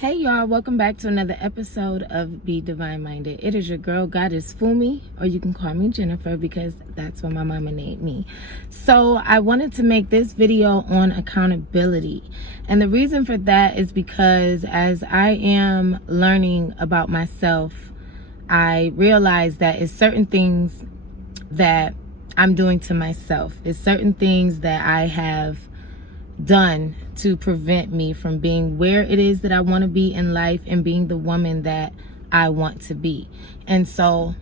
Hey y'all, welcome back to another episode of Be Divine Minded. It is your girl Goddess Fumi, or you can call me Jennifer because that's what my mama named me. So I wanted to make this video on accountability, and the reason for that is because as I am learning about myself, I realize that it's certain things that I'm doing to myself. It's certain things that I have done to prevent me from being where it is that I want to be in life and being the woman that I want to be. And so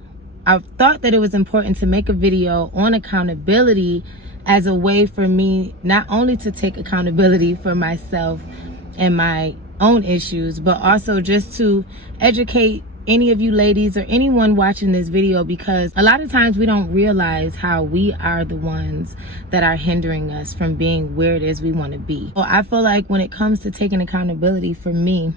I thought that it was important to make a video on accountability as a way for me not only to take accountability for myself and my own issues, but also just to educate any of you ladies or anyone watching this video, because a lot of times we don't realize how we are the ones that are hindering us from being where it is we want to be. So I feel like when it comes to taking accountability for me,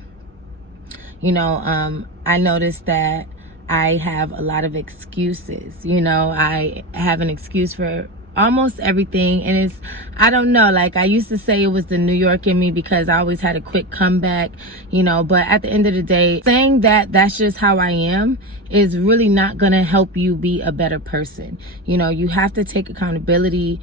I noticed that I have a lot of excuses. I have an excuse for almost everything, and I don't know, like I used to say it was the New York in me because I always had a quick comeback, but at the end of the day, saying that that's just how I am is really not gonna help you be a better person. You have to take accountability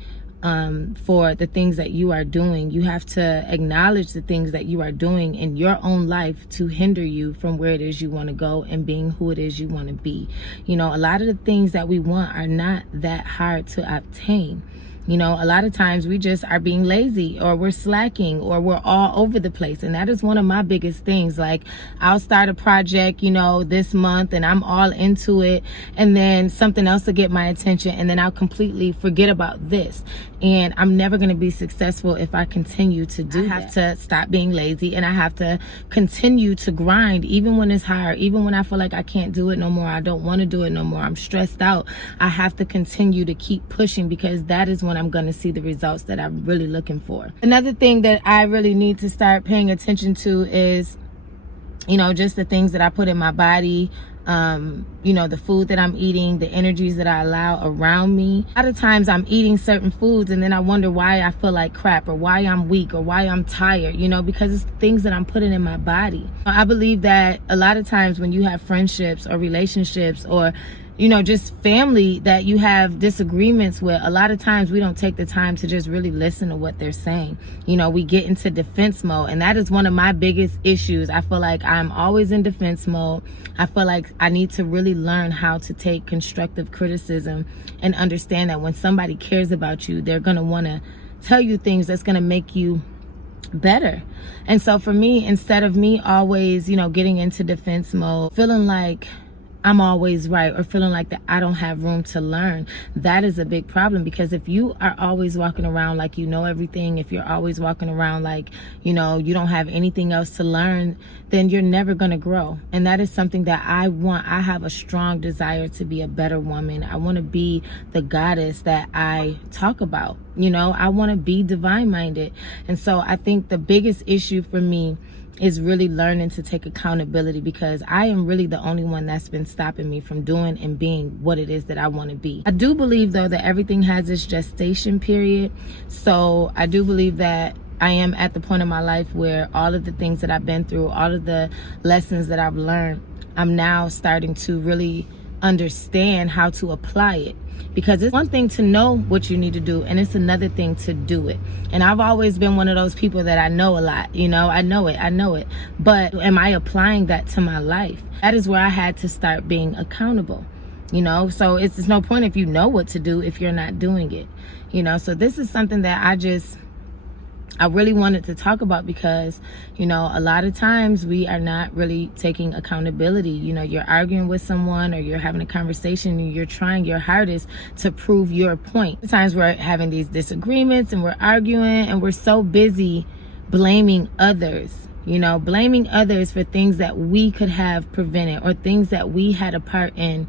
for the things that you are doing. You have to acknowledge the things that you are doing in your own life to hinder you from where it is you want to go and being who it is you want to be. A lot of the things that we want are not that hard to obtain. A lot of times we just are being lazy, or we're slacking, or we're all over the place. And that is one of my biggest things. Like, I'll start a project, this month, and I'm all into it. And then something else will get my attention, and then I'll completely forget about this. And I'm never going to be successful if I continue to do that. I have to stop being lazy, and I have to continue to grind, even when it's hard, even when I feel like I can't do it no more. I don't want to do it no more. I'm stressed out. I have to continue to keep pushing, because that is when I'm going to see the results that I'm really looking for. Another thing that I really need to start paying attention to is, just the things that I put in my body, the food that I'm eating, the energies that I allow around me. A lot of times I'm eating certain foods and then I wonder why I feel like crap, or why I'm weak, or why I'm tired, because it's things that I'm putting in my body. I believe that a lot of times when you have friendships or relationships, or just family that you have disagreements with, a lot of times we don't take the time to just really listen to what they're saying. We get into defense mode, and that is one of my biggest issues. I feel like I'm always in defense mode. I feel like I need to really learn how to take constructive criticism and understand that when somebody cares about you, they're going to want to tell you things that's going to make you better. And so for me, instead of me always, getting into defense mode, feeling like I'm always right, or feeling like that I don't have room to learn, that is a big problem. Because if you are always walking around like you know everything, if you're always walking around like you don't have anything else to learn, then you're never going to grow. And that is something that I want. I have a strong desire to be a better woman. I want to be the goddess that I talk about. I want to be divine minded. And so I think the biggest issue for me is really learning to take accountability, because I am really the only one that's been stopping me from doing and being what it is that I want to be. I do believe, though, that everything has its gestation period. So I do believe that I am at the point in my life where all of the things that I've been through, all of the lessons that I've learned, I'm now starting to really understand how to apply it. Because it's one thing to know what you need to do, and it's another thing to do it. And I've always been one of those people that I know a lot, I know it. But am I applying that to my life? That is where I had to start being accountable, So it's no point if you know what to do if you're not doing it, So this is something that I really wanted to talk about, because, a lot of times we are not really taking accountability. You're arguing with someone, or you're having a conversation, and you're trying your hardest to prove your point. Sometimes we're having these disagreements and we're arguing, and we're so busy blaming others, blaming others for things that we could have prevented, or things that we had a part in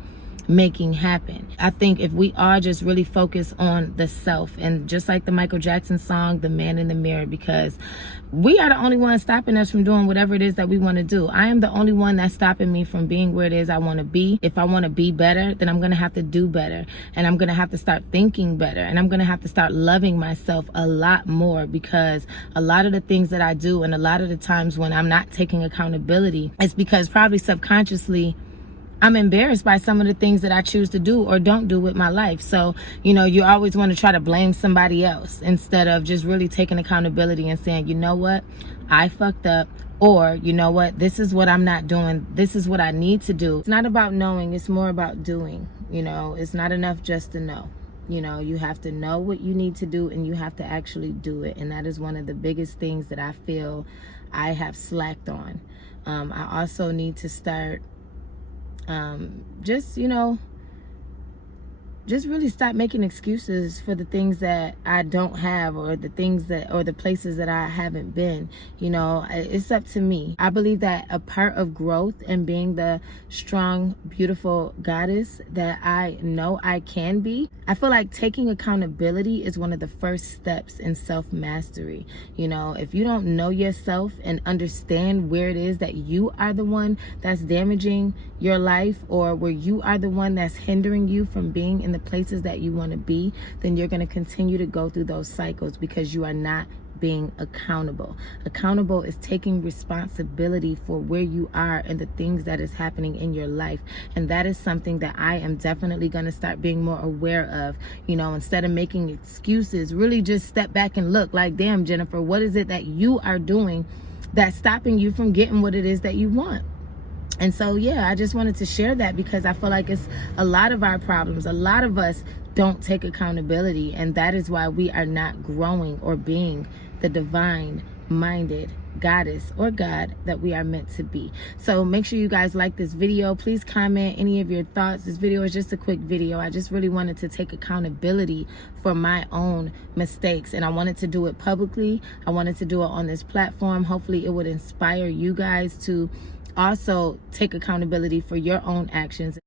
making happen. I think if we all just really focus on the self, and just like the Michael Jackson song, The Man in the Mirror, because we are the only ones stopping us from doing whatever it is that we want to do. I am the only one that's stopping me from being where it is I want to be. If I want to be better, then I'm going to have to do better, and I'm going to have to start thinking better, and I'm going to have to start loving myself a lot more, because a lot of the things that I do, and a lot of the times when I'm not taking accountability, it's because probably subconsciously I'm embarrassed by some of the things that I choose to do or don't do with my life. So, you know, you always want to try to blame somebody else instead of just really taking accountability and saying, you know what, I fucked up, or you know what, this is what I'm not doing. This is what I need to do. It's not about knowing, it's more about doing. You know, it's not enough just to know. You know, you have to know what you need to do, and you have to actually do it. And that is one of the biggest things that I feel I have slacked on. I also need to start just, you know, just really stop making excuses for the things that I don't have, or the things that, or the places that I haven't been. You know, it's up to me. I believe that a part of growth and being the strong, beautiful goddess that I know I can be, I feel like taking accountability is one of the first steps in self-mastery. You know, if you don't know yourself and understand where it is that you are the one that's damaging your life, or where you are the one that's hindering you from being in the places that you want to be, then you're going to continue to go through those cycles, because you are not being accountable. Accountable is taking responsibility for where you are and the things that is happening in your life. And that is something that I am definitely going to start being more aware of. You know, instead of making excuses, really just step back and look like, damn, Jennifer, what is it that you are doing that's stopping you from getting what it is that you want? And so, yeah, I just wanted to share that, because I feel like it's a lot of our problems. A lot of us don't take accountability, and that is why we are not growing or being the divine-minded goddess or God that we are meant to be. So make sure you guys like this video. Please comment any of your thoughts. This video is just a quick video. I just really wanted to take accountability for my own mistakes, and I wanted to do it publicly. I wanted to do it on this platform. Hopefully it would inspire you guys to also take accountability for your own actions.